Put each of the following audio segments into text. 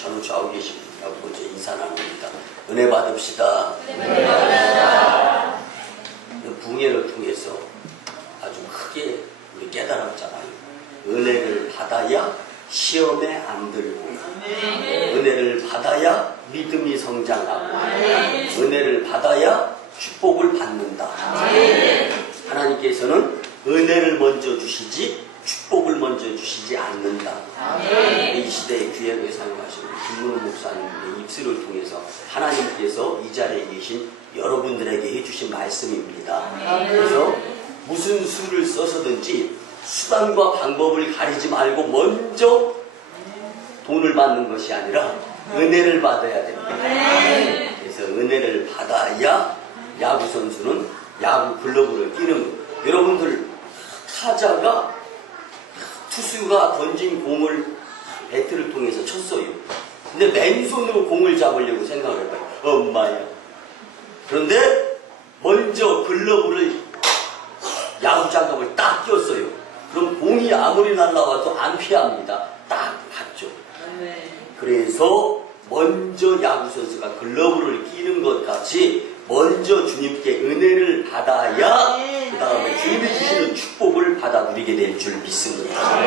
저는 좌우 계신 분하고 먼저 인사 나눕니다. 은혜 받읍시다. 붕해를 통해서 아주 크게 우리 깨달았잖아요. 은혜를 받아야 시험에 안 들고, 은혜를 받아야 믿음이 성장하고, 은혜를 받아야 축복을 받는다. 하나님께서는 은혜를 먼저 주시지 축복을 먼저 주시지 않는다. 이 시대의 귀하게 사용하시는 김문호 목사님의 입술을 통해서 하나님께서 이 자리에 계신 여러분들에게 해주신 말씀입니다. 그래서 무슨 수를 써서든지 수단과 방법을 가리지 말고 먼저 돈을 받는 것이 아니라 은혜를 받아야 됩니다. 그래서 은혜를 받아야 야구 선수는 야구 글러브를 끼는 것. 여러분들 타자가 투수가 던진 공을 배트를 통해서 쳤어요. 근데 맨손으로 공을 잡으려고 생각을 해봐요. 엄마야. 그런데 먼저 글러브를 야구장갑을 딱 꼈어요. 그럼 공이 아무리 날라와도 안 피합니다. 딱 봤죠. 그래서 먼저 야구 선수가 글러브를 끼는 것 같이 먼저 주님께 은혜를 받아야 그 다음에 주님이 주시는 축복을 받아 누리게 될 줄 믿습니다.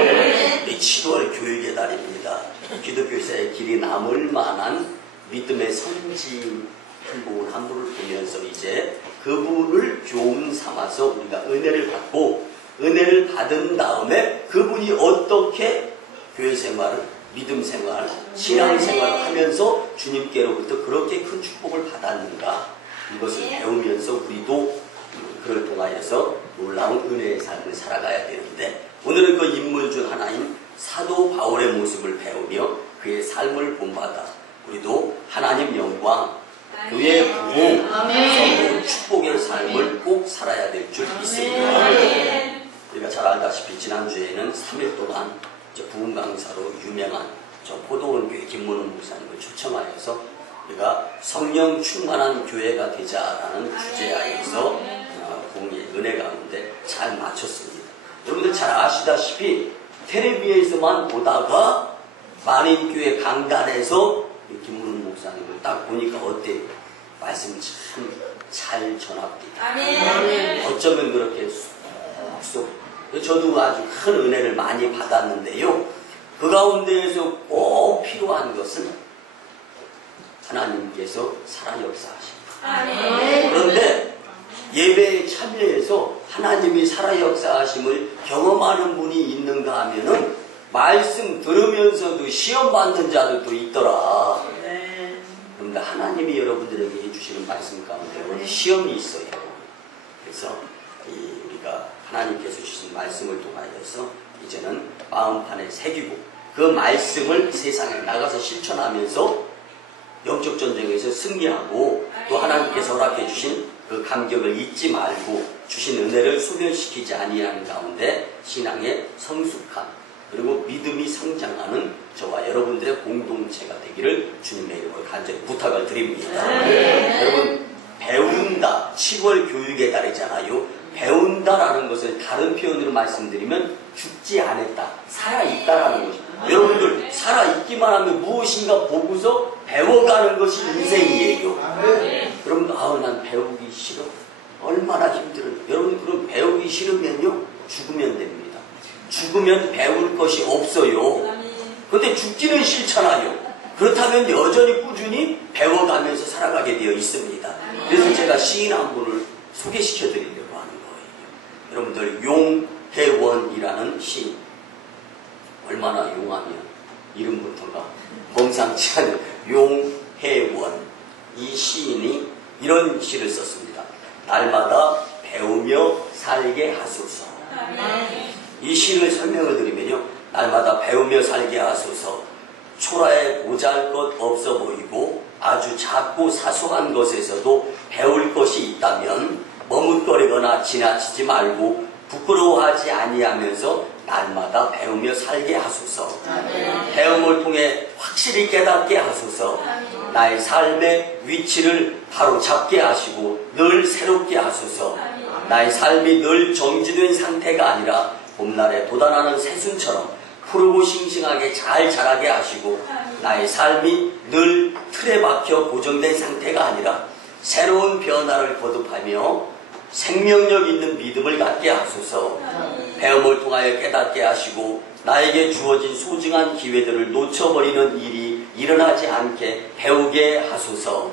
7월 교육의 달입니다. 기독교사의 길이 남을 만한 믿음의 선지 한 분을 보면서 이제 그분을 교훈 삼아서 우리가 은혜를 받고, 은혜를 받은 다음에 그분이 어떻게 교회 생활을, 믿음 생활, 신앙 생활을 하면서 주님께로부터 그렇게 큰 축복을 받았는가, 이것을 배우면서 우리도 그를 통하여서 놀라운 은혜의 삶을 살아가야 되는데, 오늘은 그 인물 중 하나인 사도 바울의 모습을 배우며 그의 삶을 본받아 우리도 하나님 영광, 교회 부흥, 성공 축복의 삶을 꼭 살아야 될 줄 믿습니다. 우리가 잘 알다시피 지난주에는 3일 동안 부흥 강사로 유명한 포도원 교회 김문호 목사님을 초청하여서 우리가 성령 충만한 교회가 되자라는 주제하에서 부흥의 은혜 가운데 잘 마쳤습니다. 여러분들 잘 아시다시피 텔레비에서만 보다가 만인교회 강단에서 김문호 목사님을 딱 보니까 어때요? 말씀이 참 잘 전합니다. 어쩌면 그렇게 쏙 저도 아주 큰 은혜를 많이 받았는데요. 그 가운데에서 꼭 필요한 것은 하나님께서 살아 역사하십니다. 그런데 예배에 참여해서 하나님이 살아 역사하심을 경험하는 분이 있는가 하면은 말씀 들으면서도 시험 받는 자들도 있더라. 그런데 하나님이 여러분들에게 해주시는 말씀 가운데 시험이 있어요. 그래서 우리가 하나님께서 주신 말씀을 통하여서 이제는 마음판에 새기고 그 말씀을 세상에 나가서 실천하면서 영적 전쟁에서 승리하고 또 하나님께서 허락해 주신 그 감격을 잊지 말고 주신 은혜를 소멸시키지 아니하는 가운데 신앙의 성숙함 그리고 믿음이 성장하는 저와 여러분들의 공동체가 되기를 주님의 이름으로 간절히 부탁을 드립니다. 여러분 배운다 7월 교육의 달이잖아요. 배운다라는 것을 다른 표현으로 말씀드리면 죽지 않았다, 살아있다라는 것입니다. 여러분들 살아있기만 하면 무엇인가 보고서 배워가는 것이 인생이에요. 여러분들 난 배우기 싫어. 얼마나 힘들어요. 여러분 그럼 배우기 싫으면요 죽으면 됩니다. 죽으면 배울 것이 없어요. 그런데 죽지는 싫잖아요. 그렇다면 여전히 꾸준히 배워가면서 살아가게 되어 있습니다. 그래서 제가 시인 한 분을 소개시켜 드리려고 하는 거예요. 여러분들 용혜원이라는 시인, 얼마나 용하면 이름부터가 범상치 않은 용혜원, 이 시인이 이런 시를 썼습니다. 날마다 배우며 살게 하소서. 이 시를 설명을 드리면요, 날마다 배우며 살게 하소서. 초라해 보잘것 없어 보이고 아주 작고 사소한 것에서도 배울 것이 있다면 머뭇거리거나 지나치지 말고 부끄러워하지 아니하면서 날마다 배우며 살게 하소서. 배움을 통해 확실히 깨닫게 하소서. 나의 삶의 위치를 바로 잡게 하시고 늘 새롭게 하소서. 나의 삶이 늘 정지된 상태가 아니라 봄날에 돋아나는 새순처럼 푸르고 싱싱하게 잘 자라게 하시고 나의 삶이 늘 틀에 박혀 고정된 상태가 아니라 새로운 변화를 거듭하며 생명력 있는 믿음을 갖게 하소서. 배움을 통하여 깨닫게 하시고 나에게 주어진 소중한 기회들을 놓쳐버리는 일이 일어나지 않게 배우게 하소서.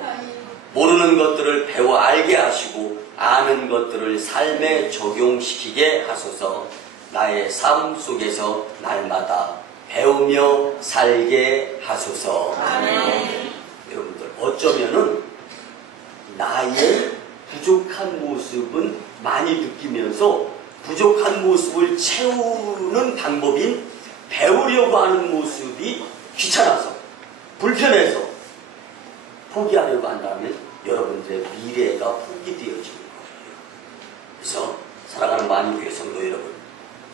모르는 것들을 배워 알게 하시고 아는 것들을 삶에 적용시키게 하소서. 나의 삶 속에서 날마다 배우며 살게 하소서. 아멘. 여러분들 어쩌면은 나의 부족한 모습은 많이 느끼면서 부족한 모습을 채우는 방법인 배우려고 하는 모습이 귀찮아서 불편해서 포기하려고 한다면 여러분들의 미래가 포기되어지는 거예요. 그래서 사랑하는 만인교회 성도 여러분,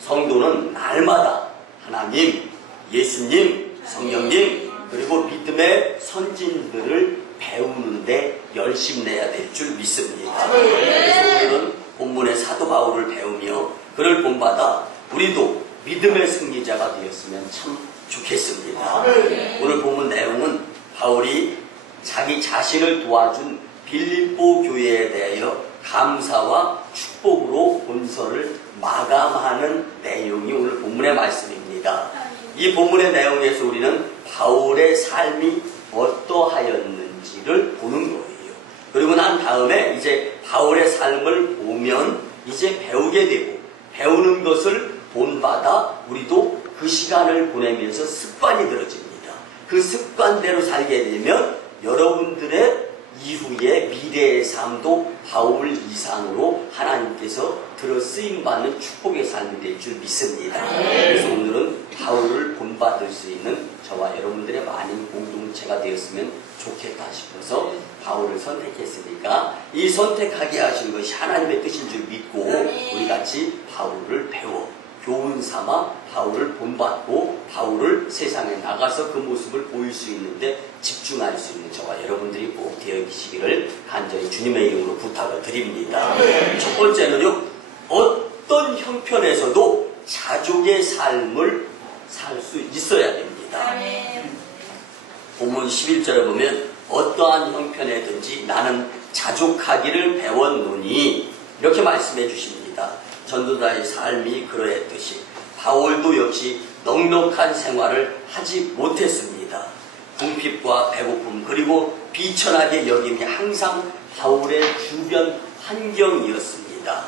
성도는 날마다 하나님, 예수님, 성령님 그리고 믿음의 선진들을 배우는데 열심내야 될 줄 믿습니다. 그래서 오늘은 본문의 사도 바울을 배우며 그를 본받아 우리도 믿음의 승리자가 되었으면 참 좋겠습니다. 오늘 본문 내용은 바울이 자기 자신을 도와준 빌립보 교회에 대하여 감사와 축복으로 본서를 마감하는 내용이 오늘 본문의 말씀입니다. 이 본문의 내용에서 우리는 바울의 삶이 어떠하였는지를 보는 거예요. 그리고 난 다음에 이제 바울의 삶을 보면 이제 배우게 되고 배우는 것을 본받아 우리도 그 시간을 보내면서 습관이 들어집니다. 그 습관대로 살게 되면 여러분들의 이후의 미래의 삶도 바울 이상으로 하나님께서 들어 쓰임받는 축복의 삶이 될 줄 믿습니다. 그래서 오늘은 바울을 본받을 수 있는 저와 여러분들의 많은 공동체가 되었으면 좋겠다 싶어서 바울을 선택했으니까 이 선택하게 하신 것이 하나님의 뜻인 줄 믿고 우리 같이 바울을 배워 교훈 삼아 바울을 본받고 바울을 세상에 나가서 그 모습을 보일 수 있는데 집중할 수 있는 저와 여러분들이 꼭 되어 계시기를 간절히 주님의 이름으로 부탁을 드립니다. 첫 번째는요, 어떤 형편에서도 자족의 삶을 살 수 있어야 됩니다. 본문 11절에 보면 어떠한 형편에든지 나는 자족하기를 배웠노니 이렇게 말씀해 주십니다. 전도자의 삶이 그러했듯이 바울도 역시 넉넉한 생활을 하지 못했습니다. 궁핍과 배고픔 그리고 비천하게 여김이 항상 바울의 주변 환경이었습니다.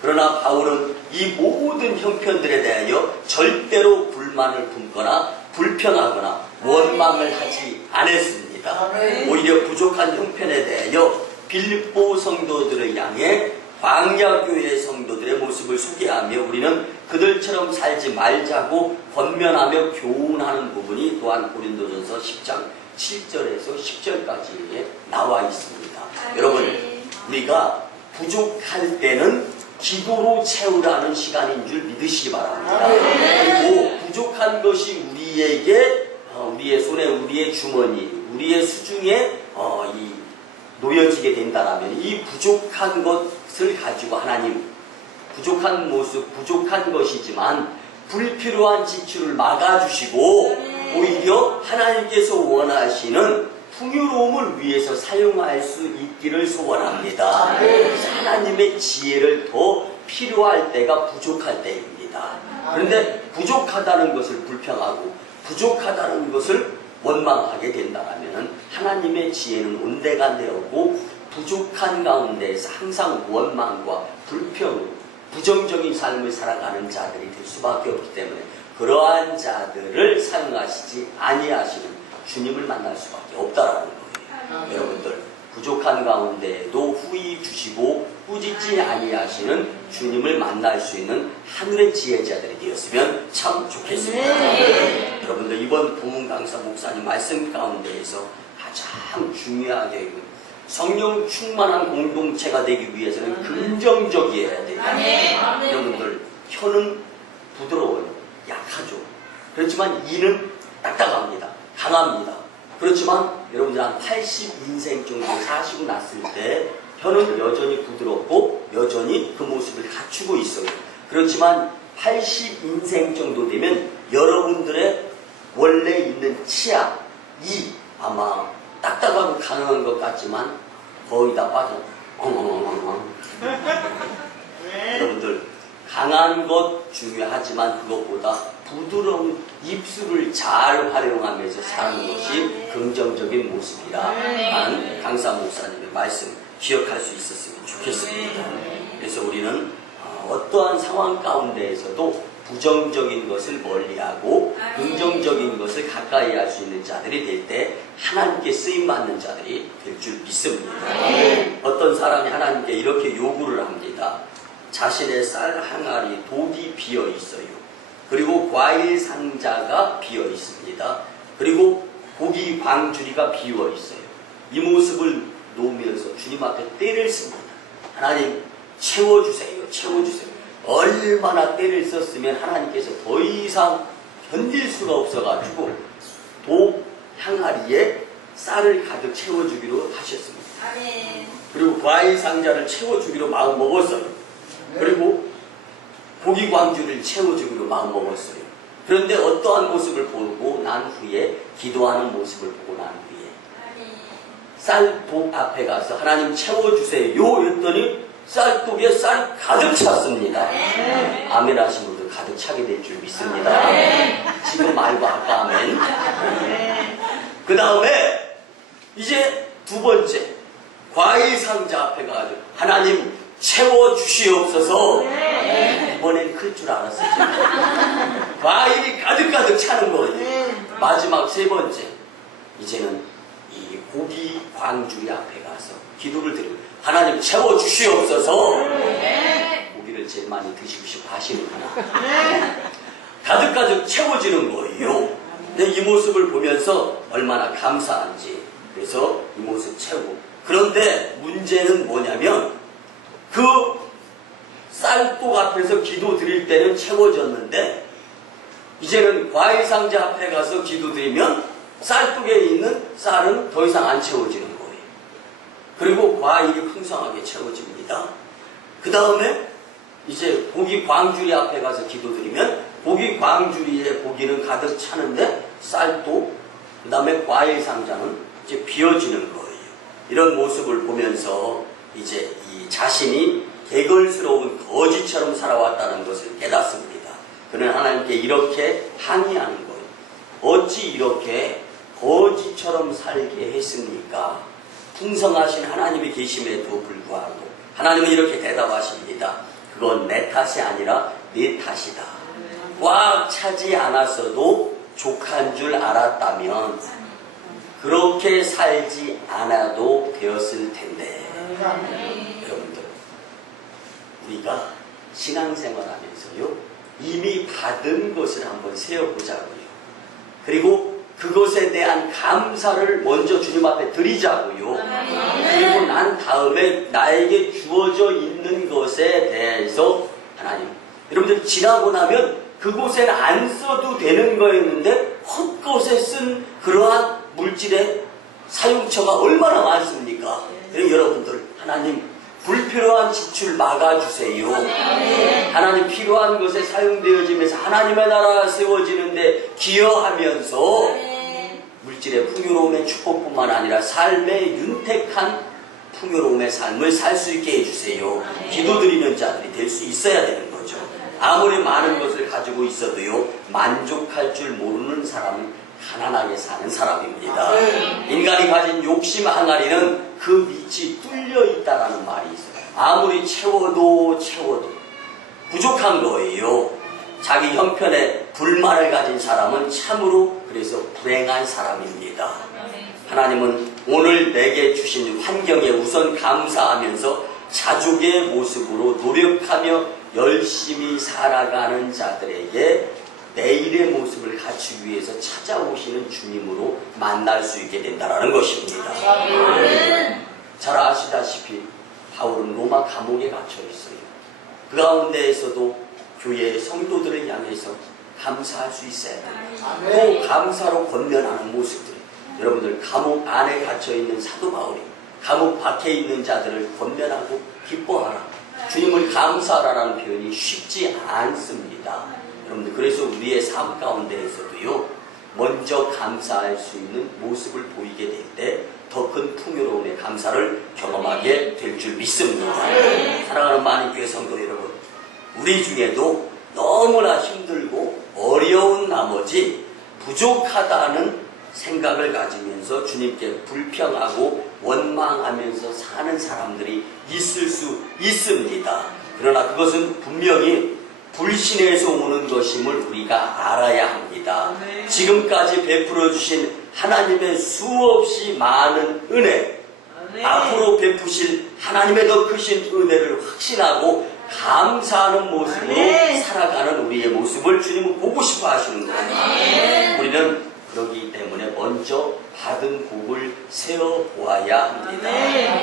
그러나 바울은 이 모든 형편들에 대하여 절대로 불만을 품거나 불평하거나 원망을 하지 않았습니다. 오히려 부족한 형편에 대하여 빌립보 성도들을 향해 광야교회 성도들의 모습을 소개하며 우리는 그들처럼 살지 말자고 권면하며 교훈하는 부분이 또한 고린도전서 10장 7절에서 10절까지에 나와 있습니다. 여러분, 우리가 부족할 때는 기도로 채우라는 시간인 줄 믿으시기 바랍니다. 그리고 부족한 것이 우리에게 우리의 손에 우리의 주머니 우리의 수중에 놓여지게 된다면 이 부족한 것을 가지고 하나님 부족한 모습 부족한 것이지만 불필요한 지출을 막아주시고 오히려 하나님께서 원하시는 풍요로움을 위해서 사용할 수 있기를 소원합니다. 그래서 하나님의 지혜를 더 필요할 때가 부족할 때입니다. 그런데 부족하다는 것을 불평하고 부족하다는 것을 원망하게 된다면 하나님의 지혜는 온데간데없고 부족한 가운데에서 항상 원망과 불평, 부정적인 삶을 살아가는 자들이 될 수밖에 없기 때문에 그러한 자들을 사용하시지 아니하시는 주님을 만날 수밖에 없다라는 거예요. 여러분들 부족한 가운데에도 후히 주시고 꾸짖지 아니하시는 주님을 만날 수 있는 하늘의 지혜자들이 되었으면 참 좋겠습니다. 여러분들 이번 부흥 강사 목사님 말씀 가운데에서 가장 중요하게 성령 충만한 공동체가 되기 위해서는 긍정적이어야 돼요. 여러분들 혀는 부드러워요. 약하죠. 그렇지만 이는 딱딱합니다. 강합니다. 그렇지만 여러분들 한 80인생 정도 사시고 났을 때 혀는 여전히 부드럽고 여전히 그 모습을 갖추고 있어요. 그렇지만 80인생 정도 되면 여러분들의 원래 있는 치아, 이 아마 딱딱하고 강한 것 같지만 거의 다 빠져. 여러분들 강한 것 중요하지만 그것보다 부드러운 입술을 잘 활용하면서 사는 것이 긍정적인 모습이라는 강사 목사님의 말씀 기억할 수 있었으면 좋겠습니다. 그래서 우리는 어떠한 상황 가운데에서도 부정적인 것을 멀리하고 긍정적인 것을 가까이 할 수 있는 자들이 될 때 하나님께 쓰임받는 자들이 될 줄 믿습니다. 어떤 사람이 하나님께 이렇게 요구를 합니다. 자신의 쌀 항아리 독이 비어 있어요. 그리고 과일 상자가 비어 있습니다. 그리고 고기 광주리가 비어 있어요. 이 모습을 놓으면서 주님 앞에 때를 씁니다. 하나님 채워주세요. 채워주세요. 얼마나 때를 썼으면 하나님께서 더 이상 견딜 수가 없어가지고 독 항아리에 쌀을 가득 채워주기로 하셨습니다. 그리고 과일 상자를 채워주기로 마음 먹었어요. 그리고 고기 광주를 채워주기로 마음 먹었어요. 그런데 어떠한 모습을 보고 난 후에 기도하는 모습을 보고 난 후에 쌀독 앞에 가서 하나님 채워주세요 했더니 쌀독에 쌀 가득 찼습니다. 아멘 하신 분들 가득 차게 될 줄 믿습니다. 지금 말고 아까 아멘. 그 다음에 이제 두 번째 과일 상자 앞에 가서 하나님 채워주시옵소서. 이번엔 클 줄 알았어요. 과일이 가득가득 차는 거예요. 마지막 세 번째 이제는 이 고기 광주리 앞에 가서 기도를 드리고 하나님 채워주시옵소서. 고기를 제일 많이 드시고 싶어 하시는구나. 가득가득 채워지는 거예요. 근데 이 모습을 보면서 얼마나 감사한지. 그래서 이 모습 채우고. 그런데 문제는 뭐냐면 그 쌀독 앞에서 기도 드릴 때는 채워졌는데 이제는 과일 상자 앞에 가서 기도 드리면 쌀독에 있는 쌀은 더 이상 안 채워지는 거예요. 그리고 과일이 풍성하게 채워집니다. 그 다음에 이제 고기 광주리 앞에 가서 기도 드리면 고기 광주리에 고기는 가득 차는데 쌀독, 그 다음에 과일 상자는 이제 비어지는 거예요. 이런 모습을 보면서 이제 이 자신이 개걸스러운 거지처럼 살아왔다는 것을 깨닫습니다. 그는 하나님께 이렇게 항의하는 거예요. 어찌 이렇게 거지처럼 살게 했습니까? 풍성하신 하나님이 계심에도 불구하고 하나님은 이렇게 대답하십니다. 그건 내 탓이 아니라 네 탓이다. 꽉 차지 않았어도 족한 줄 알았다면 그렇게 살지 않아도 되었을 텐데. 여러분들 우리가 신앙생활하면서요 이미 받은 것을 한번 세어보자고요. 그리고 그것에 대한 감사를 먼저 주님 앞에 드리자고요. 그리고 난 다음에 나에게 주어져 있는 것에 대해서 하나님, 여러분들 지나고 나면 그곳에는 안 써도 되는 거였는데 헛것에 쓴 그러한 물질의 사용처가 얼마나 많습니까? 여러분들 하나님 불필요한 지출 막아주세요. 하나님 필요한 것에 사용되어지면서 하나님의 나라가 세워지는데 기여하면서 물질의 풍요로움의 축복뿐만 아니라 삶의 윤택한 풍요로움의 삶을 살 수 있게 해주세요. 기도드리는 자들이 될 수 있어야 되는 거죠. 아무리 많은 것을 가지고 있어도요 만족할 줄 모르는 사람은 가난하게 사는 사람입니다. 인간이 가진 욕심 항아리는 그 밑이 뚫려 있다라는 말이 있어요. 아무리 채워도 부족한 거예요. 자기 형편에 불만을 가진 사람은 참으로 그래서 불행한 사람입니다. 하나님은 오늘 내게 주신 환경에 우선 감사하면서 자족의 모습으로 노력하며 열심히 살아가는 자들에게 내일의 모습을 갖추기 위해서 찾아오시는 주님으로 만날 수 있게 된다는 것입니다. 잘 아시다시피 바울은 로마 감옥에 갇혀 있어요. 그 가운데에서도 교회의 성도들을 향해서 감사할 수 있어야 됩니다. 또 감사로 권면하는 모습들. 여러분들 감옥 안에 갇혀 있는 사도 바울이 감옥 밖에 있는 자들을 권면하고 기뻐하라. 주님을 감사하라는 표현이 쉽지 않습니다. 여러분들, 그래서 우리의 삶 가운데에서도요, 먼저 감사할 수 있는 모습을 보이게 될 때 더 큰 풍요로움의 감사를 경험하게 될 줄 믿습니다. 사랑하는 만인교회 성도 여러분, 우리 중에도 너무나 힘들고 어려운 나머지 부족하다는 생각을 가지면서 주님께 불평하고 원망하면서 사는 사람들이 있을 수 있습니다. 그러나 그것은 분명히 불신에서 오는 것임을 우리가 알아야 합니다. 지금까지 베풀어 주신 하나님의 수없이 많은 은혜, 앞으로 베푸실 하나님의 더 크신 은혜를 확신하고 감사하는 모습으로 살아가는 우리의 모습을 주님은 보고 싶어 하시는 겁니다. 우리는 그러기 때문에 먼저 받은 복을 세어보아야 합니다.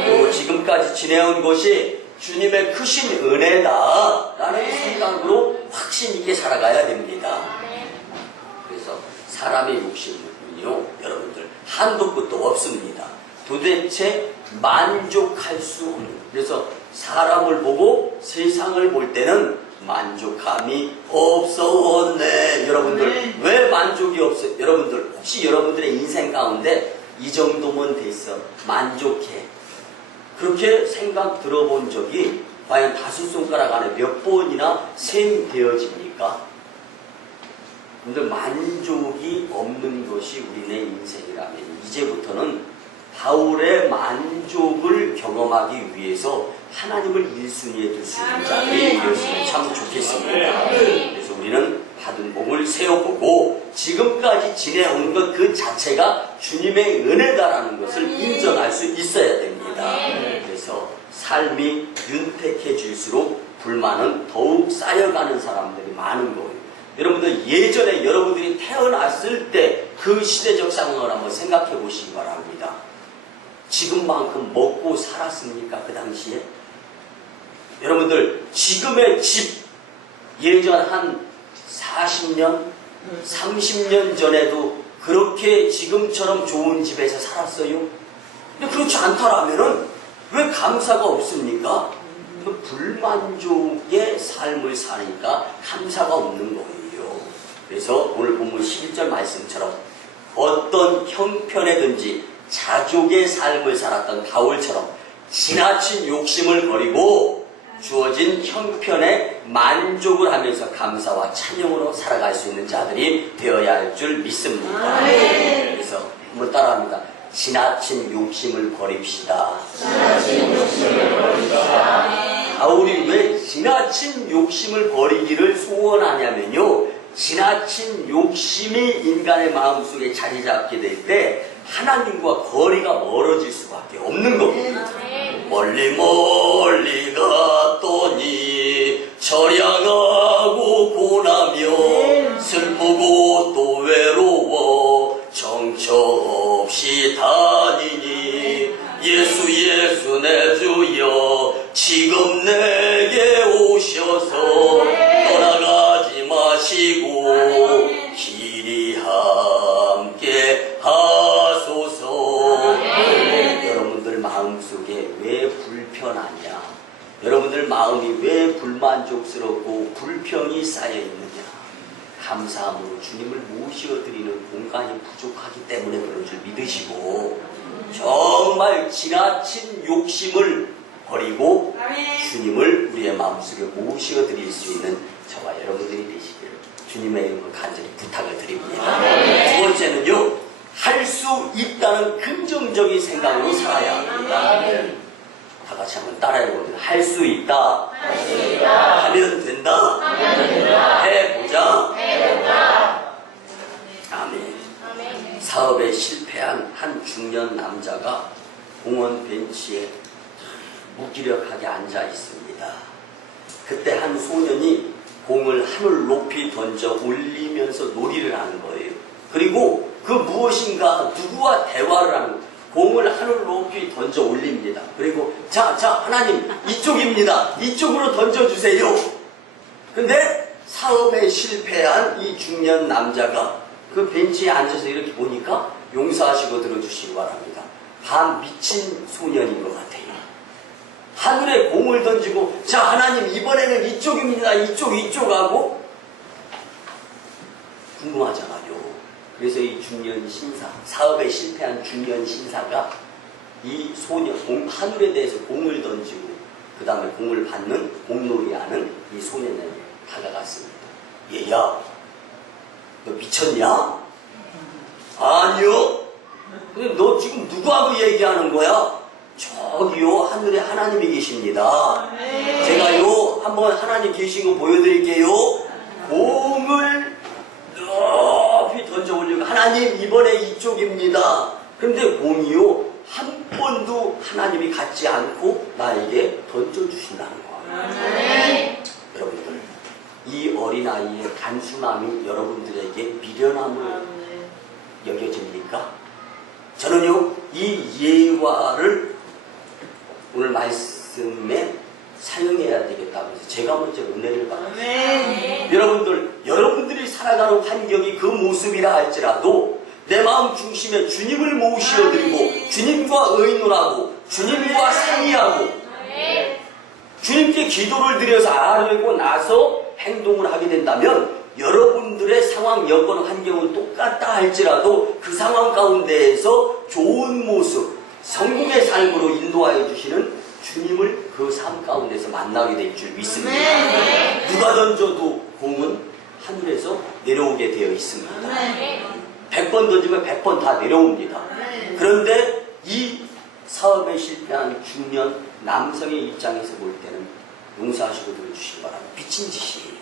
그리고 지금까지 지내온 것이 주님의 크신 은혜다라는 생각으로 확신 있게 살아가야 됩니다. 그래서 사람의 욕심은요, 여러분들 한도 끝도 없습니다. 도대체 만족할 수 없는, 그래서 사람을 보고 세상을 볼 때는 만족감이 없었네. 여러분들, 왜 만족이 없어요? 여러분들, 혹시 여러분들의 인생 가운데 이 정도면 됐어, 만족해, 그렇게 생각 들어본 적이 과연 다섯 손가락 안에 몇 번이나 셈되어집니까? 근데 만족이 없는 것이 우리네 인생이라면 이제부터는 바울의 만족을 경험하기 위해서 하나님을 1순위에 둘 수 있는 자들이 되었으면 참 좋겠습니다. 그래서 우리는 받은 복을 세워보고 지금까지 지내온 것 그 자체가 주님의 은혜다라는 것을 인정할 수 있어야 됩니다. 그래서 삶이 윤택해질수록 불만은 더욱 쌓여가는 사람들이 많은 거예요. 여러분들, 예전에 여러분들이 태어났을 때 그 시대적 상황을 한번 생각해 보시기 바랍니다. 지금만큼 먹고 살았습니까? 그 당시에? 여러분들, 지금의 집, 예전 한 40년, 30년 전에도 그렇게 지금처럼 좋은 집에서 살았어요? 근데 그렇지 않더라면은 왜 감사가 없습니까? 불만족의 삶을 사니까 감사가 없는 거예요. 그래서 오늘 본문 11절 말씀처럼 어떤 형편에든지 자족의 삶을 살았던 바울처럼 지나친 욕심을 버리고 주어진 형편에 만족을 하면서 감사와 찬양으로 살아갈 수 있는 자들이 되어야 할 줄 믿습니다. 그래서 한번 따라합니다. 지나친 욕심을 버립시다. 지나친 욕심을 버립시다. 바울이 왜 지나친 욕심을 버리기를 소원하냐면요, 지나친 욕심이 인간의 마음속에 자리 잡게 될 때 하나님과 거리가 멀어질 수밖에 없는 겁니다. 멀리 멀리 갔더니 절약하고 고나며 슬프고 또 외로워 정처 없이 다니니 예수 예수 내 주여 지금 내게 오셔서 떠나가지 마시고 길이 함께 하소서. 여러분들 마음속에 왜 불편하냐? 여러분들 마음이 왜 불만족스럽고 불평이 쌓여있느냐? 감사함으로 주님을 모셔드리는 공간이 부족하기 때문에 그런 줄 믿으시고 정말 지나친 욕심을 버리고 주님을 우리의 마음속에 모셔드릴 수 있는 저와 여러분들이 되시기를 주님의 이름으로 간절히 부탁을 드립니다. 두 번째는요, 할 수 있다는 긍정적인 생각으로 살아야 합니다. 다 같이 한번 따라해봅니다. 할 수 있다. 하면 된다. 해보자. 아멘. 사업에 실패한 한 중년 남자가 공원 벤치에 무기력하게 앉아 있습니다. 그때 한 소년이 공을 하늘 높이 던져 올리면서 놀이를 하는 거예요. 그리고 그 무엇인가 누구와 대화를 하는 거예요. 공을 하늘 높이 던져 올립니다. 그리고 자 하나님 이쪽입니다. 이쪽으로 던져주세요. 근데 사업에 실패한 이 중년 남자가 그 벤치에 앉아서 이렇게 보니까 용서하시고 들어주시기 바랍니다. 반 미친 소년인 것 같아요. 하늘에 공을 던지고 자 하나님 이번에는 이쪽입니다. 이쪽 하고 궁금하잖아요. 그래서 이 중년 신사, 사업에 실패한 중년 신사가 이 소년, 하늘에 대해서 공을 던지고 그 다음에 공을 받는 공놀이하는 이 소년에게 다가갔습니다. 얘야, 너 미쳤냐? 아니요. 근데 너 지금 누구하고 얘기하는 거야? 저기요, 하늘에 하나님이 계십니다. 제가요, 한번 하나님 계신 거 보여드릴게요. 공을 높이 던져 올리고, 하나님 이번에 이쪽입니다. 그런데 공이요, 한 번도 하나님이 갖지 않고 나에게 던져주신다는 거예요. 여러분들, 이 어린아이의 단순함이 여러분들에게 미련함을 여겨집니까? 저는요, 이 예화를 오늘 말씀에 사용해야 되겠다고 해서 제가 먼저 은혜를 받았어요. 여러분들이 살아가는 환경이 그 모습이라 할지라도 내 마음 중심에 주님을 모시어드리고 주님과 의논하고 주님과 상의하고 주님께 기도를 드려서 알고 나서 행동을 하게 된다면 여러분들의 상황, 여건, 환경은 똑같다 할지라도 그 상황 가운데에서 좋은 모습, 성공의 삶으로 인도하여 주시는 주님을 그 삶 가운데서 만나게 될 줄 믿습니다. 누가 던져도 공은 하늘에서 내려오게 되어 있습니다. 100번 던지면 100번 다 내려옵니다. 그런데 이 사업에 실패한 중년 남성의 입장에서 볼 때는 용서하시고 들어주시기 바랍니다. 미친 짓이에요.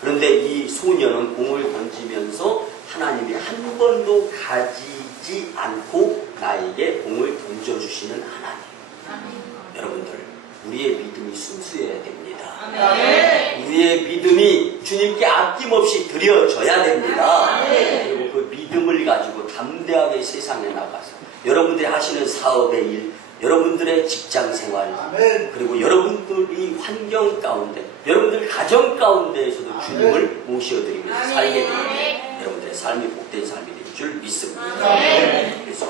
그런데 이 소년은 공을 던지면서 하나님이 한 번도 가지지 않고 나에게 공을 던져주시는 하나님. 여러분들, 우리의 믿음이 순수해야 됩니다. 우리의 믿음이 주님께 아낌없이 드려져야 됩니다. 그리고 그 믿음을 가지고 담대하게 세상에 나가서 여러분들이 하시는 사업의 일, 여러분들의 직장 생활, 그리고 여러분들이 환경 가운데, 여러분들 가정 가운데에서도 주님을 모셔드리면서 살게 됩니다. 여러분들의 삶이 복된 삶이 될 줄 믿습니다. 그래서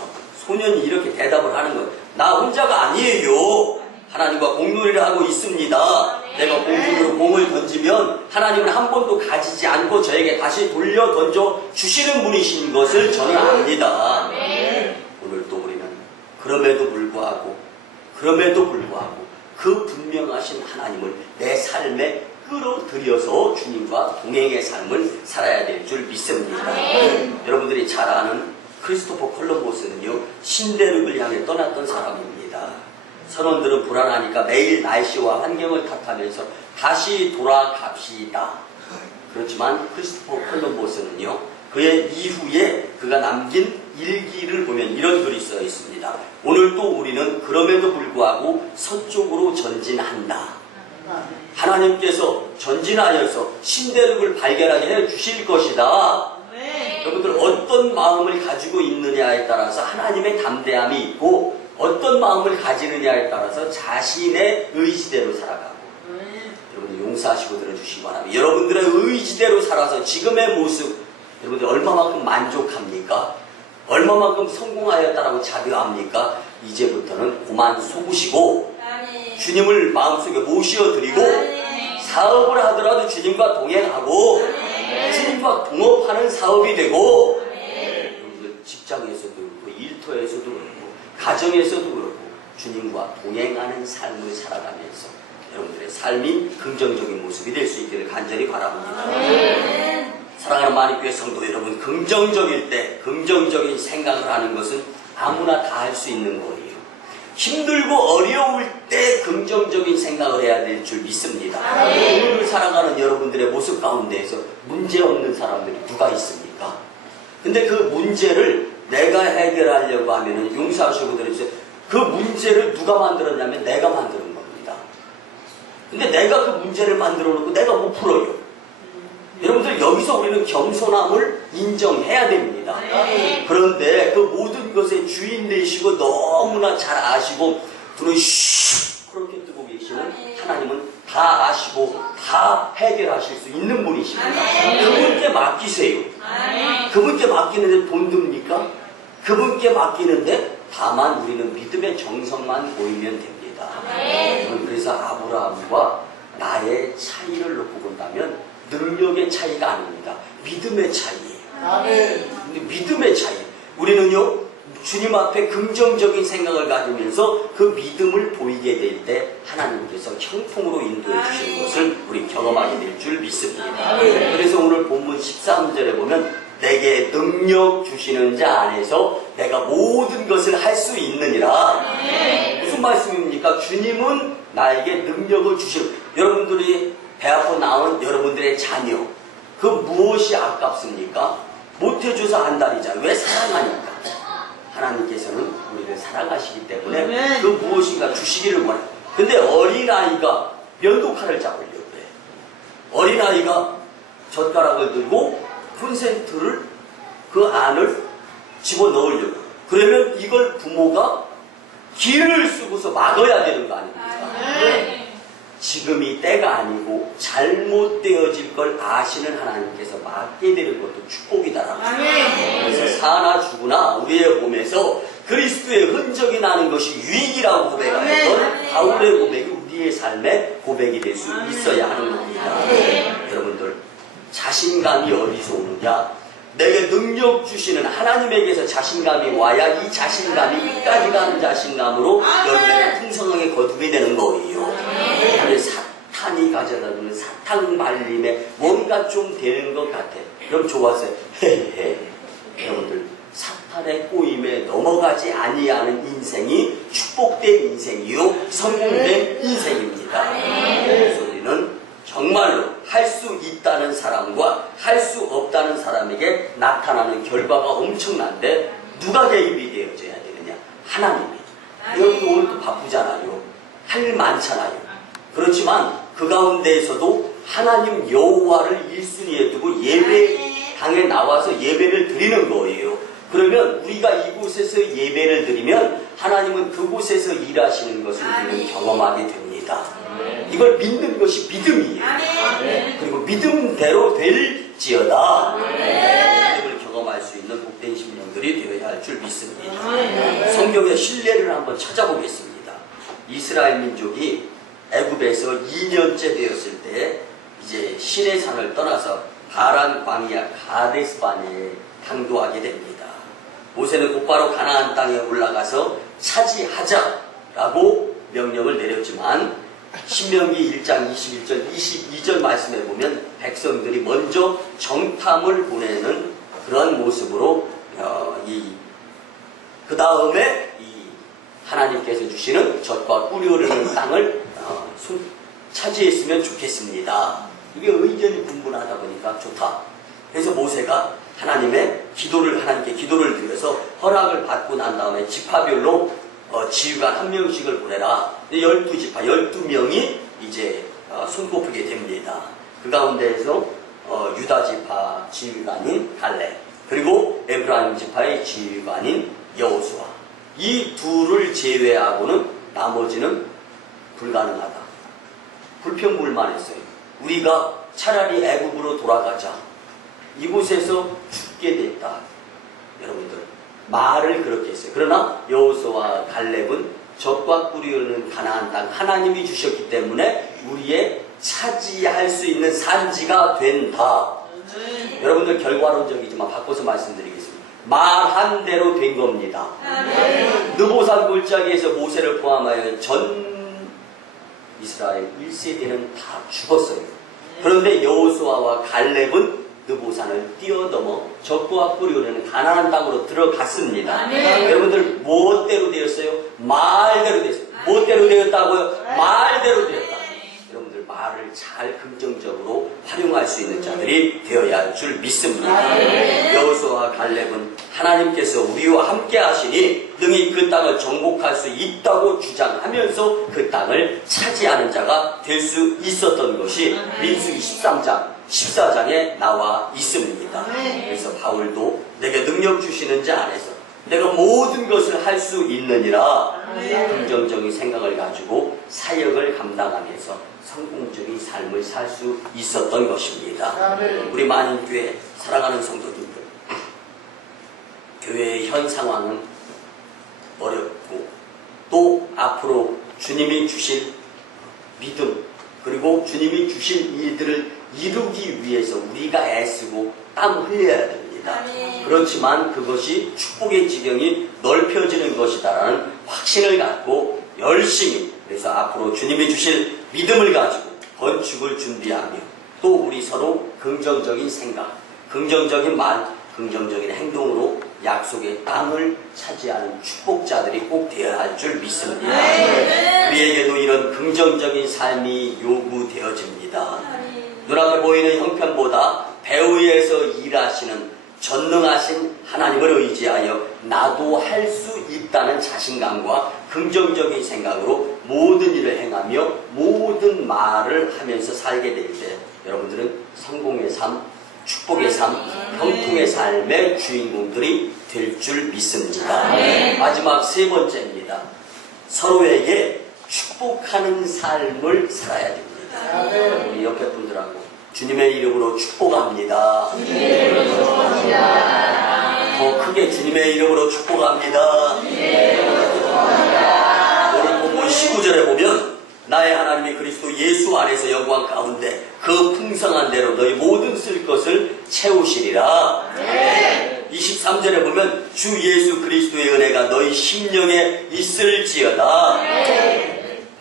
소년이 이렇게 대답을 하는 거예요. 나 혼자가 아니에요. 하나님과 공놀이를 하고 있습니다. 내가 공중으로 공을 던지면 하나님은 한 번도 가지지 않고 저에게 다시 돌려 던져 주시는 분이신 것을 저는 압니다. 오늘 또 우리는 그럼에도 불구하고 그 분명하신 하나님을 내 삶에 끌어들여서 주님과 동행의 삶을 살아야 될 줄 믿습니다. 여러분들이 잘 아는 크리스토퍼 콜럼버스는요, 신대륙을 향해 떠났던 사람입니다. 선원들은 불안하니까 매일 날씨와 환경을 탓하면서 다시 돌아갑시다. 그렇지만 크리스토퍼 콜럼버스는요, 그의 이후에 그가 남긴 일기를 보면 이런 글이 써 있습니다. 오늘 또 우리는 그럼에도 불구하고 서쪽으로 전진한다. 하나님께서 전진하여서 신대륙을 발견하게 해 주실 것이다. 여러분들, 어떤 마음을 가지고 있느냐에 따라서 하나님의 담대함이 있고, 어떤 마음을 가지느냐에 따라서 자신의 의지대로 살아가고, 여러분들 용서하시고 들어주시기 바랍니다. 여러분들의 의지대로 살아서 지금의 모습, 여러분들 얼마만큼 만족합니까? 얼마만큼 성공하였다라고 자비합니까? 이제부터는 그만 속으시고 주님을 마음속에 모시어드리고 사업을 하더라도 주님과 동행하고 주님과 동업하는 사업이 되고, 여러분들 직장에서도 그렇고 일터에서도 그렇고 가정에서도 그렇고 주님과 동행하는 삶을 살아가면서 여러분들의 삶이 긍정적인 모습이 될 수 있기를 간절히 바랍니다. 사랑하는 마니교회 성도 여러분, 긍정적일 때 긍정적인 생각을 하는 것은 아무나 다 할 수 있는 거예요. 힘들고 어려울 때 긍정적인 생각을 해야 될 줄 믿습니다. 오늘 살아가는 여러분들의 모습 가운데에서 문제 없는 사람들이 누가 있습니까? 근데 그 문제를 내가 해결하려고 하면 용서하시고 들으세요. 그 문제를 누가 만들었냐면 내가 만드는 겁니다. 근데 내가 그 문제를 만들어 놓고 내가 못 풀어요. 여러분들, 여기서 우리는 겸손함을 인정해야 됩니다. 그런데 그 모든 것의 주인 되시고 너무나 잘 아시고 눈을 그렇게 뜨고 계시는 하나님은 다 아시고 다 해결하실 수 있는 분이십니다. 그분께 맡기세요. 그분께 맡기는데 돈 듭니까? 그분께 맡기는데 다만 우리는 믿음의 정성만 보이면 됩니다. 그래서 아브라함과 나의 차이를 놓고 본다면 능력의 차이가 아닙니다. 믿음의 차이예요. 근데 믿음의 차이. 우리는요, 주님 앞에 긍정적인 생각을 가지면서 그 믿음을 보이게 될 때 하나님께서 형통으로 인도해 주시는 것을 우리 경험하게 될 줄 믿습니다. 그래서 오늘 본문 13절에 보면 내게 능력 주시는 자 안에서 내가 모든 것을 할 수 있느니라. 무슨 말씀입니까? 주님은 나에게 능력을 주시고, 여러분들이 배 아파 낳은 여러분들의 자녀, 그 무엇이 아깝습니까? 못해줘서 안달이잖아요. 왜? 사랑하니까. 하나님께서는 우리를 사랑하시기 때문에 그 무엇인가 주시기를 원해요. 근데 어린아이가 면도칼을 잡으려고 해요. 어린아이가 젓가락을 들고 콘센트를 그 안을 집어넣으려고 해요. 그러면 이걸 부모가 기를 쓰고서 막아야 되는 거 아닙니까? 지금이 때가 아니고 잘못되어질 걸 아시는 하나님께서 막게 되는 것도 축복이다라고. 그래서 사나 죽으나 우리의 몸에서 그리스도의 흔적이 나는 것이 유익이라고 고백하는 바울의 고백이 우리의 삶의 고백이 될 수 있어야 하는 겁니다. 여러분들, 자신감이 어디서 오느냐? 내게 능력 주시는 하나님에게서 자신감이 와야 이 자신감이 끝까지 가는 자신감으로 열매를 풍성하게 거두게 되는 거예요. 사탄이 가져다주는 사탕 발림에 뭔가 좀 되는 것 같아. 그럼 좋았어요. 여러분들, 사탄의 꼬임에 넘어가지 아니하는 인생이 축복된 인생이요, 성공된 인생입니다. 그래서 우리는 정말로 할 수 있다는 사람과 할 수 없다는 사람에게 나타나는 결과가 엄청난데 누가 개입이 되어져야 되느냐? 하나님이. 여러분 오늘도 바쁘잖아요. 할 일 많잖아요. 그렇지만 그 가운데에서도 하나님 여호와를 1순위에 두고 예배당에 나와서 예배를 드리는 거예요. 그러면 우리가 이곳에서 예배를 드리면 하나님은 그곳에서 일하시는 것을 우리는 경험하게 됩니다. 이걸 믿는 것이 믿음이에요. 그리고 믿음대로 될지어다. 믿음을 경험할 수 있는 복된 심령들이 되어야 할 줄 믿습니다. 성경의 신뢰를 한번 찾아보겠습니다. 이스라엘 민족이 애굽에서 2년째 되었을 때 이제 시내산을 떠나서 바란 광야 가데스바네에 당도하게 됩니다. 모세는 곧바로 가나안 땅에 올라가서 차지하자라고 명령을 내렸지만 신명기 1장 21절 22절 말씀에 보면 백성들이 먼저 정탐을 보내는 그런 모습으로 그 다음에 하나님께서 주시는 젖과 꿀이 흐르는 땅을 차지했으면 좋겠습니다. 이게 의견이 분분하다 보니까 좋다. 그래서 모세가 하나님께 기도를 드려서 허락을 받고 난 다음에 지파별로 지휘관 한 명씩을 보내라. 12지파, 12명이 이제 손꼽히게 됩니다. 그 가운데에서 유다 지파 지휘관인 갈렙, 그리고 에브라임 지파의 지휘관인 여호수아. 이 둘을 제외하고는 나머지는 불가능하다. 불평불만했어요. 우리가 차라리 애굽으로 돌아가자. 이곳에서 죽게 됐다. 여러분들, 말을 그렇게 했어요. 그러나 여호수아와 갈렙은 젖과 꿀이 흐르는 가나안 땅 하나님이 주셨기 때문에 우리의 차지할 수 있는 산지가 된다. 여러분들, 결과론적이지만 바꿔서 말씀드리겠습니다. 말한 대로 된 겁니다. 느보산 골짜기에서 모세를 포함하여 전 이스라엘 1세대는 다 죽었어요. 그런데 여호수아와 갈렙은 느보산을 뛰어넘어 젖과 꿀이 흐르는 가나안 땅으로 들어갔습니다. 여러분들, 무엇대로 되었어요? 말대로 되었어요. 무엇대로 되었다고요? 말대로 되었다. 여러분들, 말을 잘 긍정적으로 활용할 수 있는 자들이 되어야 할 줄 믿습니다. 여호수아와 갈렙은 하나님께서 우리와 함께 하시니 능히 그 땅을 정복할 수 있다고 주장하면서 그 땅을 차지하는 자가 될 수 있었던 것이 민수기 13장 14장에 나와 있습니다. 그래서 바울도 내게 능력 주시는 자 안에서 내가 모든 것을 할 수 있느니라 긍정적인 생각을 가지고 사역을 감당하면서 성공적인 삶을 살 수 있었던 것입니다. 우리 만인교회 사랑하는 성도님들, 교회의 현 상황은 어렵고 또 앞으로 주님이 주실 믿음, 그리고 주님이 주실 일들을 이루기 위해서 우리가 애쓰고 땀 흘려야 됩니다. 있습니다. 그렇지만 그것이 축복의 지경이 넓혀지는 것이다라는 확신을 갖고 열심히, 그래서 앞으로 주님이 주실 믿음을 가지고 건축을 준비하며 또 우리 서로 긍정적인 생각, 긍정적인 말, 긍정적인 행동으로 약속의 땅을 차지하는 축복자들이 꼭 되어야 할 줄 믿습니다. 우리에게도 이런 긍정적인 삶이 요구되어집니다. 눈앞에 보이는 형편보다 배후에서 일하시는 전능하신 하나님을 의지하여 나도 할 수 있다는 자신감과 긍정적인 생각으로 모든 일을 행하며 모든 말을 하면서 살게 될 때 여러분들은 성공의 삶, 축복의 삶, 형통의 삶의 주인공들이 될 줄 믿습니다. 마지막 세 번째입니다. 서로에게 축복하는 삶을 살아야 됩니다. 우리 옆에 분들하고 주님의 이름으로 축복합니다. 더 크게 주님의 이름으로 축복합니다. 오늘 본문 19절에 보면 나의 하나님이 그리스도 예수 안에서 영광 가운데 그 풍성한 대로 너희 모든 쓸 것을 채우시리라. 23절에 보면 주 예수 그리스도의 은혜가 너희 심령에 있을지어다.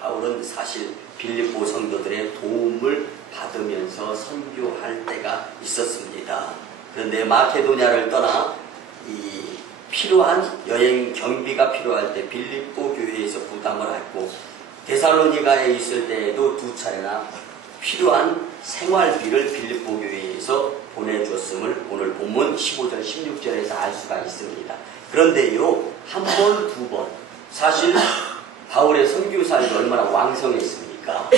바울은 사실 빌립보 성도들의 도움을 받으면서 선교할 때가 있었습니다. 그런데 마케도냐를 떠나 이 필요한 여행 경비가 필요할 때 빌립보 교회에서 부담을 했고 데살로니가에 있을 때에도 2차례나 필요한 생활비를 빌립보 교회에서 보내줬음을 오늘 본문 15절 16절에서 알 수가 있습니다. 그런데요, 한 번, 두 번, 사실 바울의 선교사역이 얼마나 왕성했습니까?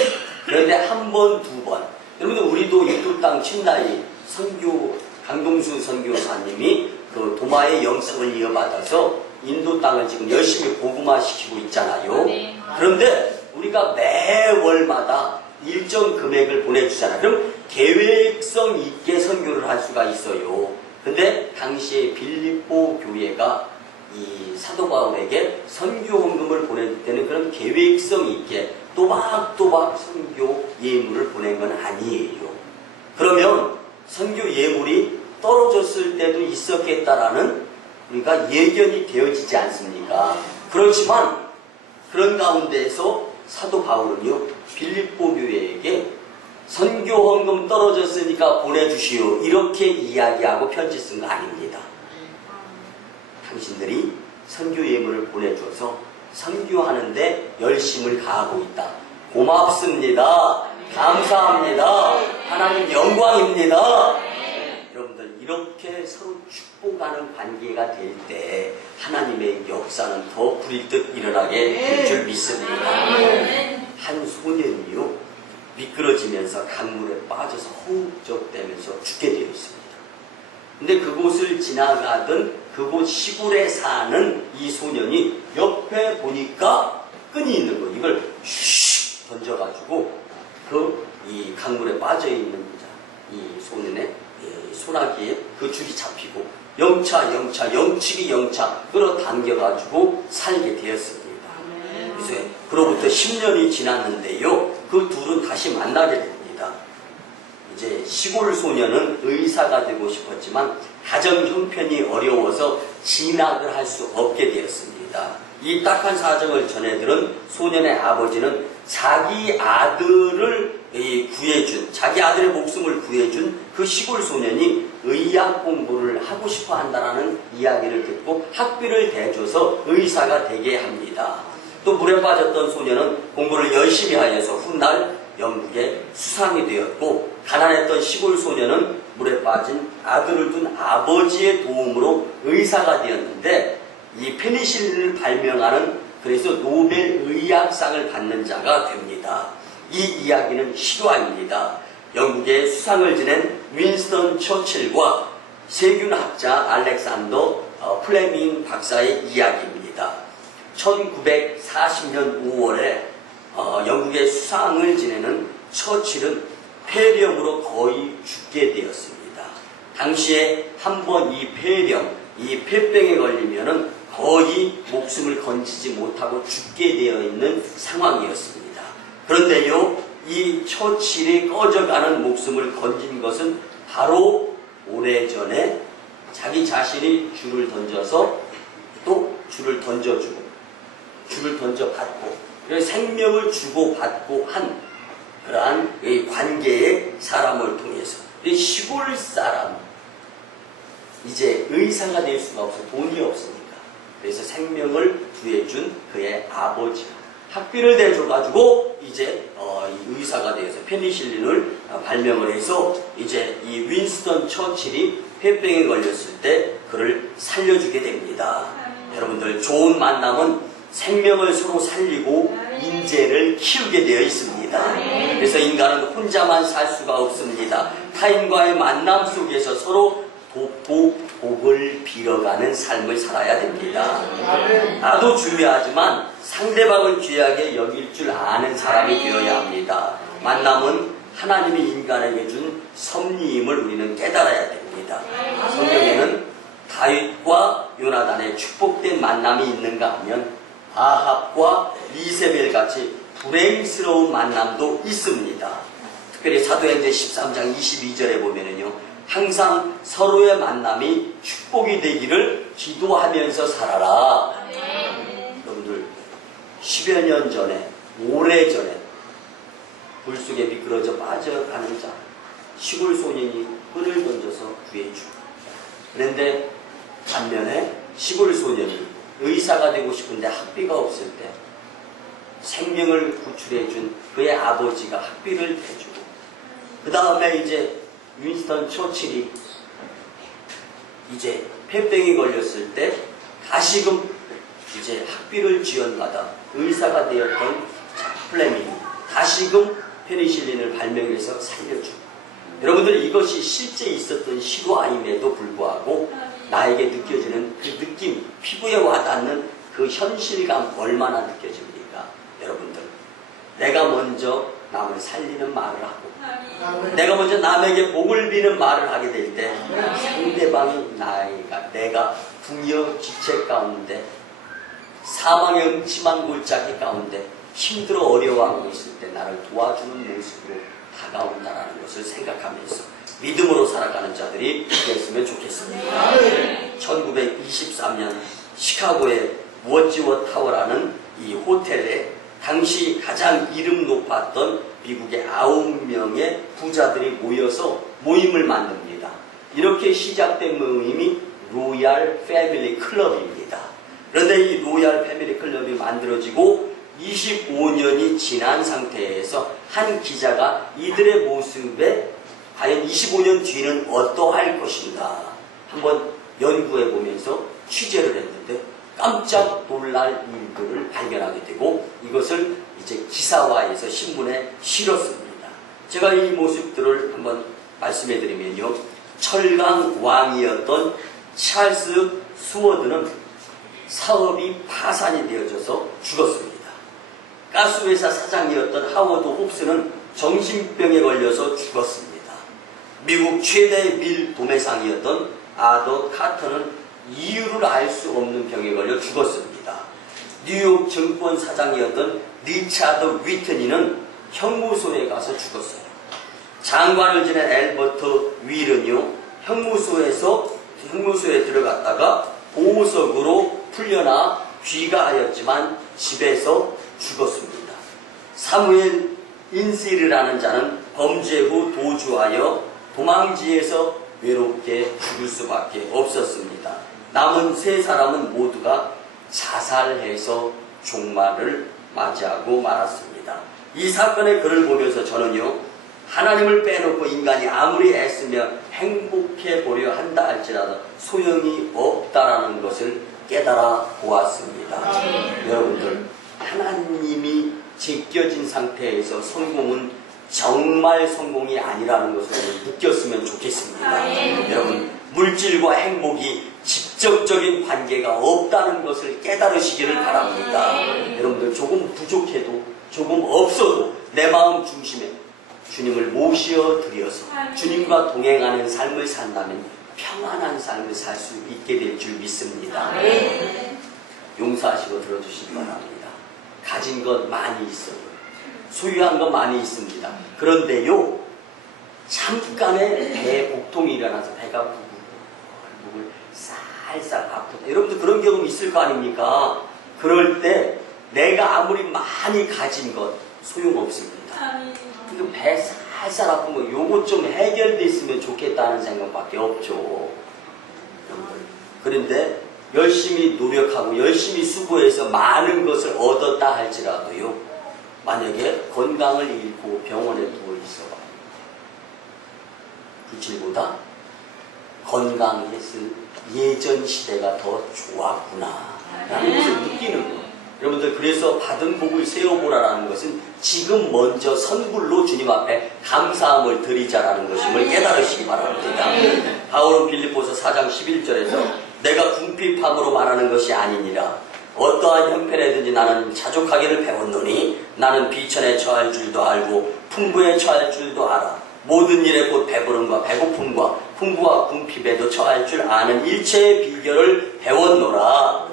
그런데 한 번, 두 번, 여러분들 우리도 인도 땅 친다이 선교 강동수 선교사님이 그 도마의 영성을 이어받아서 인도 땅을 지금 열심히 복음화시키고 있잖아요. 그런데 우리가 매월마다 일정 금액을 보내주잖아요. 그럼 계획성 있게 선교를 할 수가 있어요. 근데 당시에 빌립보 교회가 이 사도 바울에게 선교 헌금을 보낼 때는 그런 계획성 있게 또박또박 선교 예물을 보낸 건 아니에요. 그러면 선교 예물이 떨어졌을 때도 있었겠다라는 우리가 예견이 되어지지 않습니까? 그렇지만 그런 가운데에서 사도 바울은요, 빌립보 교회에게 선교 헌금 떨어졌으니까 보내주시오 이렇게 이야기하고 편지 쓴 거 아닙니다. 당신들이 선교 예물을 보내줘서 선교하는데 열심을 가하고 있다. 고맙습니다. 감사합니다. 하나님 영광입니다. 여러분들 이렇게 서로 축복하는 관계가 될 때 하나님의 역사는 더 불일듯 일어나게 될 줄 믿습니다. 한 소년이요 미끄러지면서 강물에 빠져서 허우적대면서 죽게 되어 있습니다. 근데 그곳을 지나가던 그곳 시골에 사는 이 소년이 옆에 보니까 끈이 있는 거 이걸 슉 던져가지고 이 강물에 빠져있는 이 소년의 소나기에 그 줄이 잡히고 영치기 영차 끌어당겨가지고 살게 되었습니다. 그래서 그로부터 10년이 지났는데요, 그 둘은 다시 만나게 됩니다. 이제 시골 소년은 의사가 되고 싶었지만 가정 형편이 어려워서 진학을 할 수 없게 되었습니다. 이 딱한 사정을 전해들은 소년의 아버지는 자기 아들을 자기 아들의 목숨을 구해준 그 시골 소년이 의학 공부를 하고 싶어 한다는 이야기를 듣고 학비를 대줘서 의사가 되게 합니다. 또 물에 빠졌던 소년은 공부를 열심히 하여서 훗날 영국의 수상이 되었고, 가난했던 시골 소년은 물에 빠진 아들을 둔 아버지의 도움으로 의사가 되었는데, 이 페니실린을 발명하는, 그래서 노벨 의학상을 받는 자가 됩니다. 이 이야기는 실화입니다. 영국의 수상을 지낸 윈스턴 처칠과 세균학자 알렉산더 플레밍 박사의 이야기입니다. 1940년 5월에 영국의 수상을 지내는 처칠은 폐렴으로 거의 죽게 되었습니다. 당시에 한 번 이 폐병에 걸리면은 거의 목숨을 건지지 못하고 죽게 되어 있는 상황이었습니다. 그런데요, 이 처칠이 꺼져가는 목숨을 건진 것은 바로 오래전에 자기 자신이 줄을 던져서 또 줄을 던져주고 줄을 던져받고 생명을 주고받고 한 그러한 이 관계의 사람을 통해서 이 시골 사람 이제 의사가 될 수가 없어. 돈이 없으니까. 그래서 생명을 구해준 그의 아버지가 학비를 대줘가지고 이제 이 의사가 되어서 페니실린을 발명을 해서 이제 이 윈스턴 처칠이 폐병에 걸렸을 때 그를 살려주게 됩니다. 여러분들 좋은 만남은 생명을 서로 살리고 인재를 키우게 되어 있습니다. 그래서 인간은 혼자만 살 수가 없습니다. 타인과의 만남 속에서 서로 돕고 복을 빌어가는 삶을 살아야 됩니다. 나도 중요하지만 상대방을 귀하게 여길 줄 아는 사람이 되어야 합니다. 만남은 하나님이 인간에게 준 섭리임을 우리는 깨달아야 됩니다. 성경에는 다윗과 요나단의 축복된 만남이 있는가 하면 아합과 이세벨 같이 불행스러운 만남도 있습니다. 특별히 사도행전 13장 22절에 보면은요, 항상 서로의 만남이 축복이 되기를 기도하면서 살아라. 여러분들 10여 년 전에, 오래전에 불 속에 미끄러져 빠져가는 자, 시골 소년이 끈을 던져서 구해주고, 그런데 반면에 시골 소년이 의사가 되고 싶은데 학비가 없을 때 생명을 구출해준 그의 아버지가 학비를 대주고, 그 다음에 이제 윈스턴 처칠이 이제 폐병이 걸렸을 때 다시금 이제 학비를 지원받아 의사가 되었던 플레밍이 다시금 페니실린을 발명해서 살려주고, 여러분들 이것이 실제 있었던 실화임에도 불구하고 나에게 느껴지는 그 느낌, 피부에 와닿는 그 현실감 얼마나 느껴집니까? 여러분들, 내가 먼저 남을 살리는 말을 하고 내가 먼저 남에게 복을 비는 말을 하게 될 때 상대방이 내가 궁여지책 가운데 사망의 음침한 골짜기 가운데 힘들어 어려워하고 있을 때 나를 도와주는 모습으로 다가온다는 것을 생각하면서 믿음으로 살아가는 자들이 되었으면 좋겠습니다. 1923년 시카고의 워지워 타워라는 이 호텔에 당시 가장 이름 높았던 미국의 9명의 부자들이 모여서 모임을 만듭니다. 이렇게 시작된 모임이 로얄 패밀리 클럽입니다. 그런데 이 로얄 패밀리 클럽이 만들어지고 25년이 지난 상태에서 한 기자가 이들의 모습에 과연 25년 뒤는 어떠할 것인가 한번 연구해 보면서 취재를 했는데 깜짝 놀랄 일들을 발견하게 되고 이것을 이제 기사화해서 신문에 실었습니다. 제가 이 모습들을 한번 말씀해 드리면요, 철강 왕이었던 찰스 수워드는 사업이 파산이 되어져서 죽었습니다. 가스회사 사장이었던 하워드 홉스는 정신병에 걸려서 죽었습니다. 미국 최대의 밀 도매상이었던 아더 카터는 이유를 알 수 없는 병에 걸려 죽었습니다. 뉴욕 증권 사장이었던 리차드 위트니는 형무소에 가서 죽었어요. 장관을 지낸 엘버트 윌은요, 형무소에 들어갔다가 보석으로 풀려나 귀가하였지만 집에서 죽었습니다. 사무엘 인시르라는 자는 범죄 후 도주하여 도망지에서 외롭게 죽을 수밖에 없었습니다. 남은 세 사람은 모두가 자살해서 종말을 맞이하고 말았습니다. 이 사건의 글을 보면서 저는요, 하나님을 빼놓고 인간이 아무리 애쓰며 행복해 보려 한다 할지라도 소용이 없다라는 것을 깨달아 보았습니다. 여러분들, 하나님이 제껴진 상태에서 성공은 정말 성공이 아니라는 것을 느꼈으면 좋겠습니다. 여러분, 물질과 행복이 직접적인 관계가 없다는 것을 깨달으시기를 바랍니다. 여러분들, 조금 부족해도 조금 없어도 내 마음 중심에 주님을 모셔 드려서 주님과 동행하는 삶을 산다면 평안한 삶을 살 수 있게 될 줄 믿습니다. 용서하시고 들어주시기 바랍니다. 가진 것 많이 있어요. 소유한 것 많이 있습니다. 그런데요, 잠깐의 배 복통이 일어나서 배가 부글부글 살살 아프다. 여러분들 그런 경험 있을 거 아닙니까? 그럴 때 내가 아무리 많이 가진 것 소용없습니다. 그 배 살살 아픈 거 요거 좀 해결됐으면 좋겠다는 생각밖에 없죠. 그런데 열심히 노력하고 열심히 수고해서 많은 것을 얻었다 할지라도요, 만약에 건강을 잃고 병원에 누워 있어봐, 그칠보다 건강했을 예전 시대가 더 좋았구나 라는 것을 느끼는 거예요. 여러분들, 그래서 받은 복을 세어보라라는 것은 지금 먼저 선불로 주님 앞에 감사함을 드리자라는 것임을 깨달으시기 바랍니다. 바울은 빌립보서 4장 11절에서 내가 궁핍함으로 말하는 것이 아니니라. 어떠한 형편에든지 나는 자족하기를 배웠노니 나는 비천에 처할 줄도 알고 풍부에 처할 줄도 알아. 모든 일에 곧 배부름과 배고픔과 풍부와 궁핍에도 처할 줄 아는 일체의 비결을 배웠노라.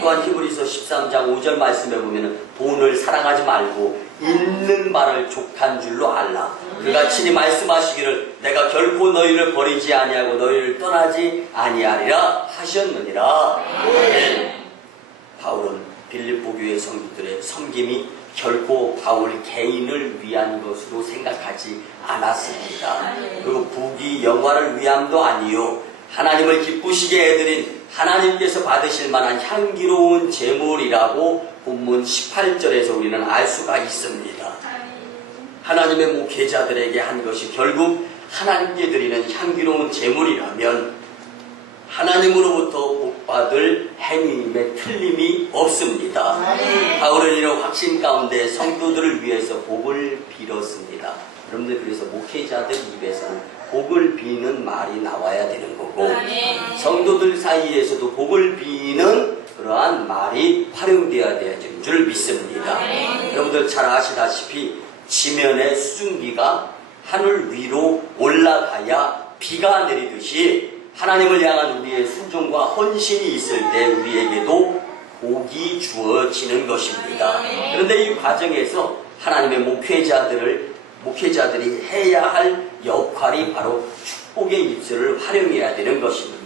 또한 히브리서 13장 5절 말씀에 보면 돈을 사랑하지 말고 있는 바를 족한 줄로 알라. 그가 친히 말씀하시기를 내가 결코 너희를 버리지 아니하고 너희를 떠나지 아니하리라 하셨느니라. 바울은 빌립보 교회 성도들의 섬김이 결코 바울 개인을 위한 것으로 생각하지 않았습니다. 그리고 부귀 영화를 위함도 아니요 하나님을 기쁘시게 해드린 하나님께서 받으실 만한 향기로운 제물이라고 본문 18절에서 우리는 알 수가 있습니다. 하나님의 목회자들에게 한 것이 결국 하나님께 드리는 향기로운 제물이라면 하나님으로부터 복받을 행위임에 틀림이 없습니다. 바울은 이런 확신 가운데 성도들을 위해서 복을 빌었습니다. 여러분들, 그래서 목회자들 입에서는 복을 비는 말이 나와야 되는 거고 성도들 사이에서도 복을 비는 그러한 말이 활용되어야 되는 줄 믿습니다. 여러분들 잘 아시다시피 지면의 수증기가 하늘 위로 올라가야 비가 내리듯이 하나님을 향한 우리의 순종과 헌신이 있을 때 우리에게도 복이 주어지는 것입니다. 그런데 이 과정에서 하나님의 목회자들이 해야 할 역할이 바로 축복의 입술을 활용해야 되는 것입니다.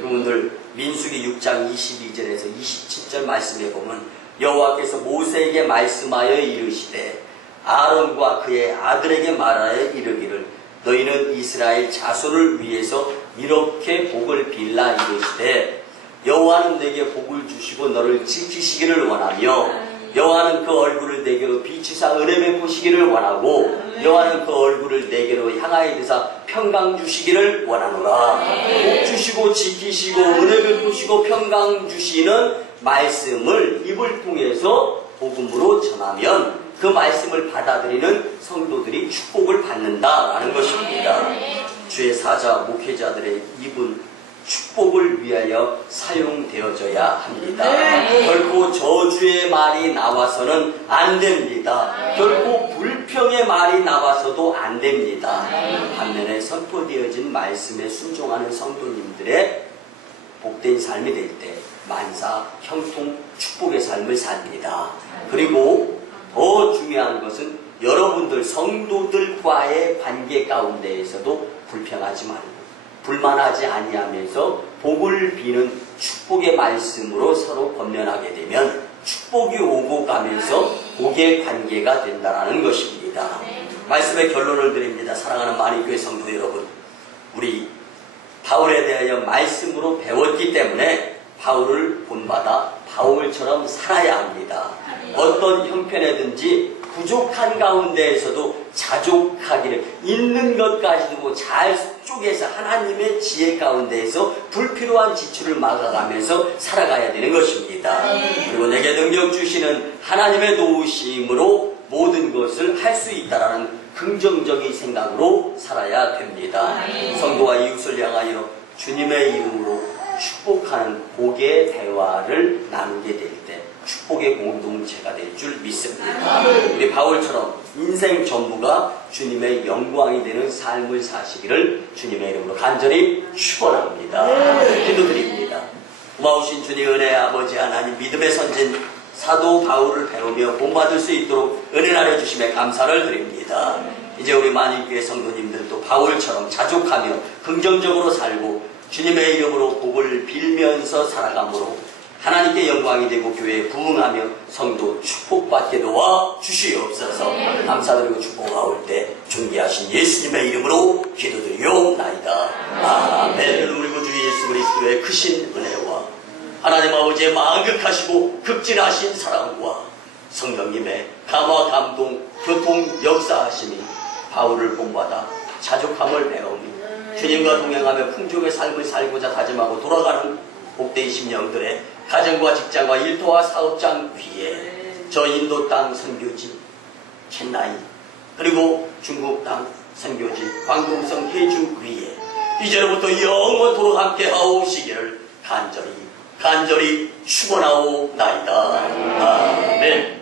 여러분들, 민수기 6장 22절에서 27절 말씀에 보면 여호와께서 모세에게 말씀하여 이르시되 아론과 그의 아들에게 말하여 이르기를 너희는 이스라엘 자손을 위해서 이렇게 복을 빌라 이르시되 여호와는 내게 복을 주시고 너를 지키시기를 원하며 여호와는 그 얼굴을 내게로 비추사 은혜 베푸시기를 원하고 여호와는 그 얼굴을 내게로 향하여 드사 평강 주시기를 원하노라. 복 주시고 지키시고 은혜 베푸시고 평강 주시는 말씀을 입을 통해서 복음으로 전하면 그 말씀을 받아들이는 성도들이 축복을 받는다라는 것입니다. 주의 사자 목회자들의 입은 축복을 위하여 사용되어져야 합니다. 결코 저주의 말이 나와서는 안 됩니다. 결코 불평의 말이 나와서도 안 됩니다. 반면에 선포되어진 말씀에 순종하는 성도님들의 복된 삶이 될 때 만사, 형통, 축복의 삶을 삽니다. 그리고 더 중요한 것은 여러분들 성도들과의 관계 가운데에서도 불평하지 말고 불만하지 아니하면서 복을 비는 축복의 말씀으로 서로 권면하게 되면 축복이 오고 가면서 복의 관계가 된다는 것입니다. 말씀의 결론을 드립니다. 사랑하는 마리교회 성도 여러분, 우리 바울에 대하여 말씀으로 배웠기 때문에 바울을 본받아 바울처럼 살아야 합니다. 어떤 형편에든지 부족한 가운데에서도 자족하기를 있는 것까지 두고 잘 쪼개서 하나님의 지혜 가운데에서 불필요한 지출을 막아가면서 살아가야 되는 것입니다. 그리고 내게 능력 주시는 하나님의 도우심으로 모든 것을 할 수 있다라는 긍정적인 생각으로 살아야 됩니다. 성도와 이웃을 향하여 주님의 이름으로 축복하는 복의 대화를 나누게 될 때 축복의 공동체가 될 줄 믿습니다. 우리 바울처럼 인생 전부가 주님의 영광이 되는 삶을 사시기를 주님의 이름으로 간절히 축원합니다. 기도드립니다. 고마우신 주님 은혜의 아버지 하나님, 믿음의 선진 사도 바울을 배우며 본받을 수 있도록 은혜 나눠 주심에 감사를 드립니다. 이제 우리 만일교회 성도님들도 바울처럼 자족하며 긍정적으로 살고 주님의 이름으로 복을 빌면서 살아감으로 하나님께 영광이 되고 교회에 부응하며 성도 축복받게 도와 주시옵소서. 감사드리고 축복하올 때 존귀하신 예수님의 이름으로 기도드리옵나이다. 아멘. 우리 구주 예수 그리스도의 크신 은혜와 하나님 아버지의 만극하시고 극진하신 사랑과 성령님의 감화 감동 교통 역사하심이 바울을 본받아 자족함을 배우며 주님과 동행하며 풍족의 삶을 살고자 다짐하고 돌아가는 복된 심령들의 가정과 직장과 일터와 사업장 위에 저 인도 땅 선교지 켄나이 그리고 중국 땅 선교지 광동성 해주 위에 이제로부터 영원토록 함께 하오시기를 간절히 축원하오나이다. 아멘.